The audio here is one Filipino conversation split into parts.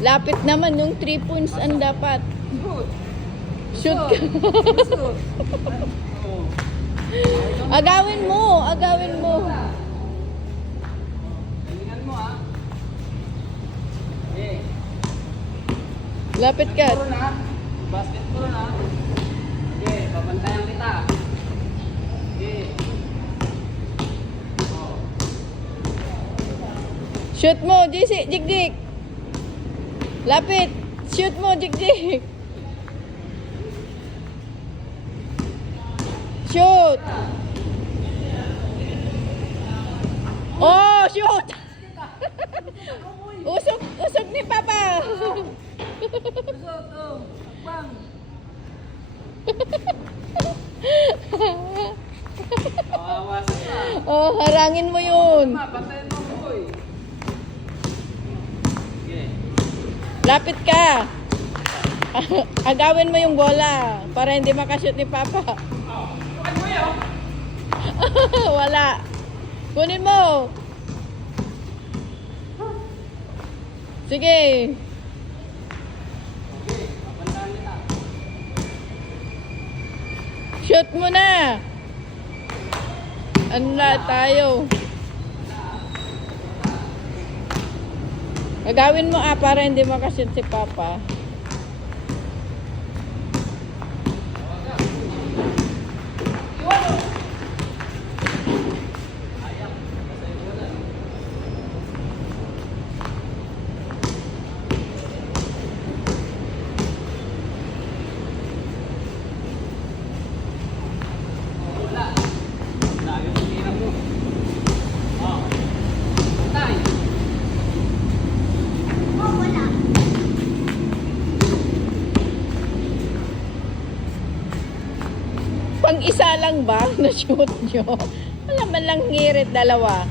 Lapit naman yung 3 points ang dapat. Shoot ka. Agawin mo, agawin mo. Galingan mo ha. Okay. Lapit ka. Basket mo na. Okay, papantayan kita. Okay. Oh. Shoot mo, JC, Jigdik. Lapit. Shoot mo, Jigdik. Shoot. Oh, shoot. Usok, usok ni Papa. Bang. Kawawa siya. Oh, harangin mo yun. Pantayan mo boy. Okay. Lapit ka. Agawin mo yung bola para hindi makashoot ni Papa. Bukan mo yun. Wala. Kunin mo. Sige. Okay, papantayan kita. Shoot mo na. Anla tayo. Agawin mo para hindi makashoot si Papa. Pang isa lang ba na shoot nyo? Wala man lang ngirit dalawa.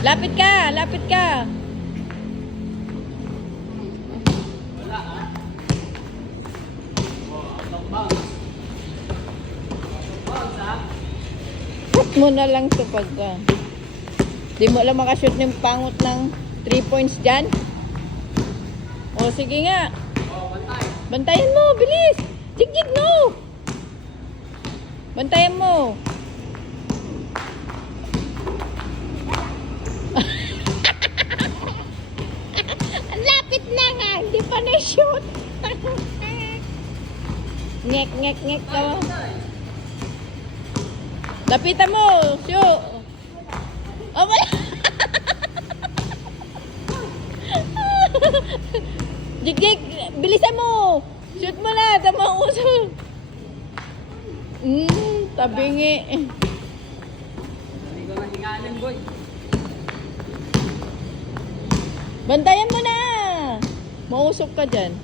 Lapit ka, lapit ka. Wala ha. Oh, atong bounce. Bounce ha. Shoot mo na lang to pagka. Di mo lang makashoot ng pangot ng 3 points dyan. O sige nga. Oh, bantay. Bantayan mo, bilis. Jig-jig no. Bantayan mo. Ang lapit na nga. Hindi pa na-shoot. Ngek, ngek, ngek ka. Lapitan mo. Shoot. Oh, wala. Jig-jig. Bilisan mo. Shoot mo na. Tama usap. Tabingi. Hindi ko na hingalin boy. Bantayan mo na. Mausok ka dyan.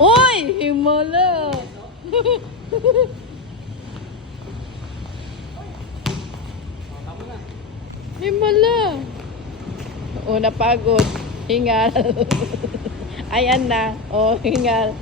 Uy! Himala. Tama na. Himala. O, napagod. Hingal. Ayan na. O, hingal.